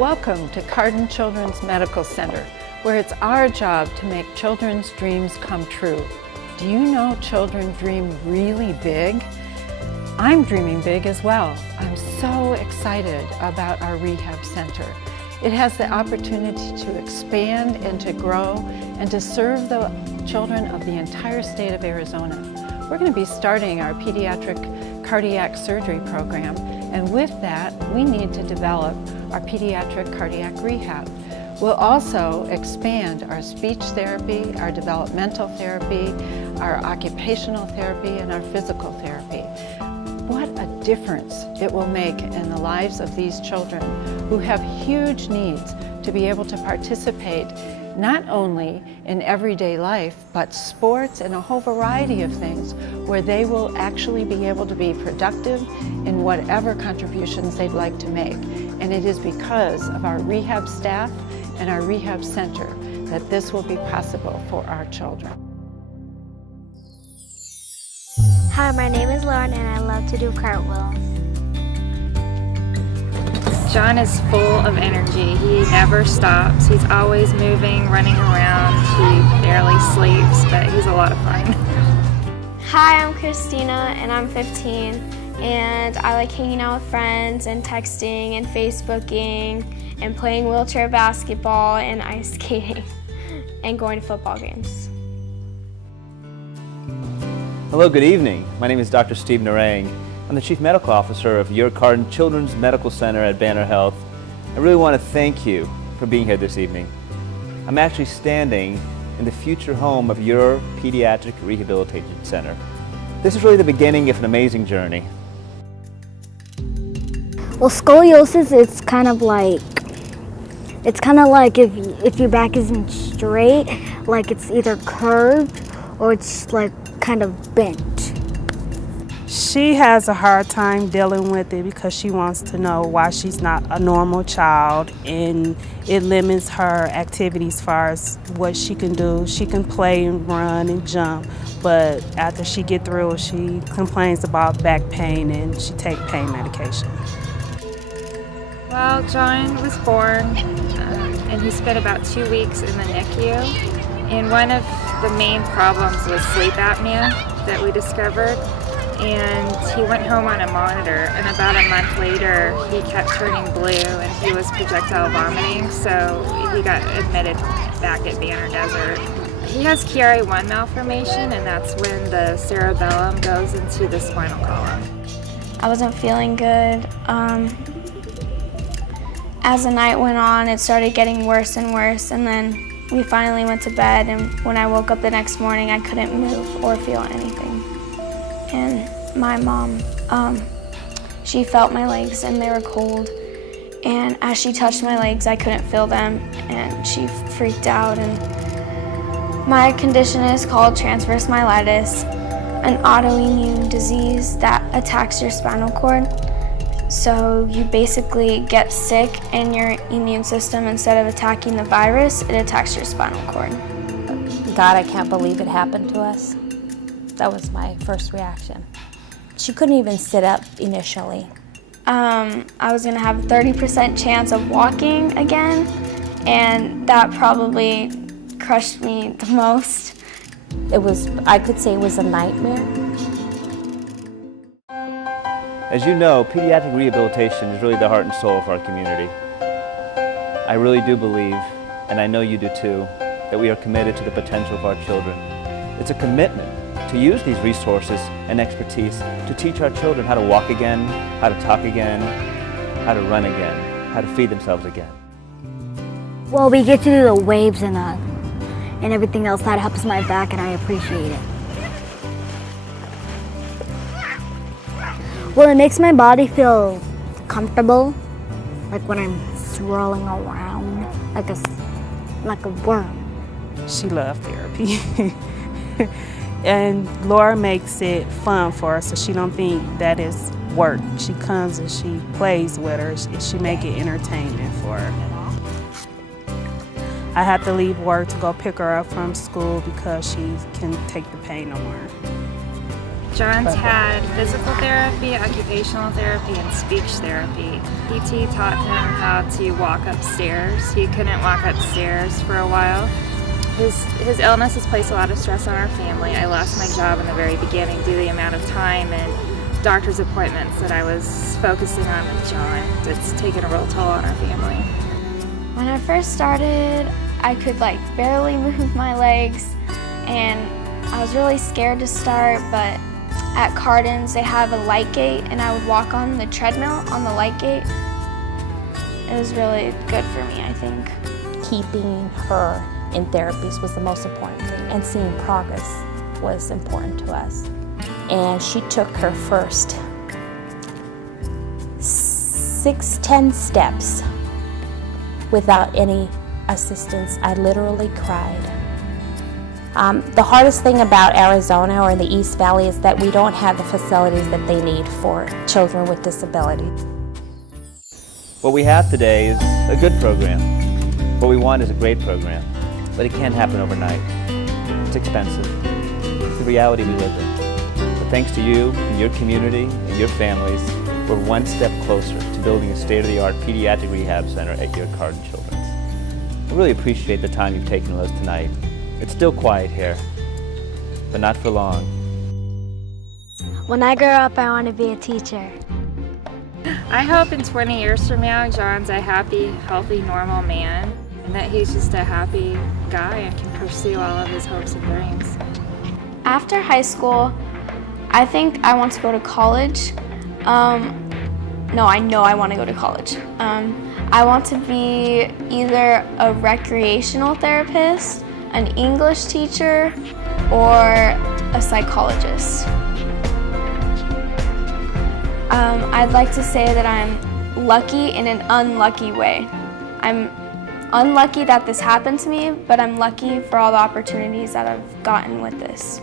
Welcome to Cardon Children's Medical Center, where it's our job to make children's dreams come true. Do you know children dream really big? I'm dreaming big as well. I'm so excited about our rehab center. It has the opportunity to expand and to grow and to serve the children of the entire state of Arizona. We're going to be starting our pediatric cardiac surgery program, and with that, we need to develop our pediatric cardiac rehab. We'll also expand our speech therapy, our developmental therapy, our occupational therapy, and our physical therapy. What a difference it will make in the lives of these children who have huge needs to be able to participate not only in everyday life, but sports and a whole variety of things where they will actually be able to be productive in whatever contributions they'd like to make. And it is because of our rehab staff and our rehab center that this will be possible for our children. Hi, my name is Lauren and I love to do cartwheels. John is full of energy. He never stops. He's always moving, running around. He barely sleeps, but he's a lot of fun. Hi, I'm Christina and I'm 15 and I like hanging out with friends and texting and Facebooking and playing wheelchair basketball and ice skating and going to football games. Hello, good evening. My name is Dr. Steve Narang. I'm the Chief Medical Officer of your Cardon Children's Medical Center at Banner Health. I really want to thank you for being here this evening. I'm actually standing in the future home of your Pediatric Rehabilitation Center. This is really the beginning of an amazing journey. Well, scoliosis, it's kind of like if your back isn't straight, like it's either curved or it's like kind of bent. She has a hard time dealing with it because she wants to know why she's not a normal child, and it limits her activities as far as what she can do. She can play and run and jump, but after she gets through, she complains about back pain and she takes pain medication. Well, John was born and he spent about 2 weeks in the NICU. And one of the main problems was sleep apnea that we discovered. And he went home on a monitor, and about a month later he kept turning blue and he was projectile vomiting, so he got admitted back at Banner Desert. He has KRA1 malformation, and that's when the cerebellum goes into the spinal column. I wasn't feeling good. As the night went on, it started getting worse and worse, and then we finally went to bed, and when I woke up the next morning, I couldn't move or feel anything. And my mom, she felt my legs and they were cold. And as she touched my legs, I couldn't feel them, and she freaked out. And my condition is called transverse myelitis, an autoimmune disease that attacks your spinal cord. So you basically get sick and your immune system, instead of attacking the virus, it attacks your spinal cord. God, I can't believe it happened to us. That was my first reaction. She couldn't even sit up initially. I was gonna have a 30% chance of walking again, and that probably crushed me the most. I could say it was a nightmare. As you know, pediatric rehabilitation is really the heart and soul of our community. I really do believe, and I know you do too, that we are committed to the potential of our children. It's a commitment to use these resources and expertise to teach our children how to walk again, how to talk again, how to run again, how to feed themselves again. Well, we get to do the waves and everything else that helps my back, and I appreciate it. Well, it makes my body feel comfortable, like when I'm swirling around like a worm. She loves therapy. And Laura makes it fun for her, so she don't think that is work. She comes and she plays with her. She make it entertainment for her. I had to leave work to go pick her up from school because she can take the pain no more. John's had physical therapy, occupational therapy, and speech therapy. PT taught him how to walk upstairs. He couldn't walk upstairs for a while. His illness has placed a lot of stress on our family. I lost my job in the very beginning due to the amount of time and doctor's appointments that I was focusing on with John. It's taken a real toll on our family. When I first started, I could barely move my legs, and I was really scared to start, but at Cardon's they have a light gate, and I would walk on the treadmill on the light gate. It was really good for me, I think. Keeping her in therapies was the most important thing, and seeing progress was important to us. And she took her first 10 steps without any assistance. I literally cried. The hardest thing about Arizona or the East Valley is that we don't have the facilities that they need for children with disabilities. What we have today is a good program. What we want is a great program, but it can't happen overnight. It's expensive. It's the reality we live in. But thanks to you and your community and your families, we're one step closer to building a state-of-the-art pediatric rehab center at your Cardon Children's. I really appreciate the time you've taken with us tonight. It's still quiet here, but not for long. When I grow up, I want to be a teacher. I hope in 20 years from now, John's a happy, healthy, normal man, and that he's just a happy guy and can pursue all of his hopes and dreams. After high school, I think I want to go to college. No, I know I want to go to college. I want to be either a recreational therapist, an English teacher, or a psychologist. I'd like to say that I'm lucky in an unlucky way. I'm unlucky that this happened to me, but I'm lucky for all the opportunities that I've gotten with this.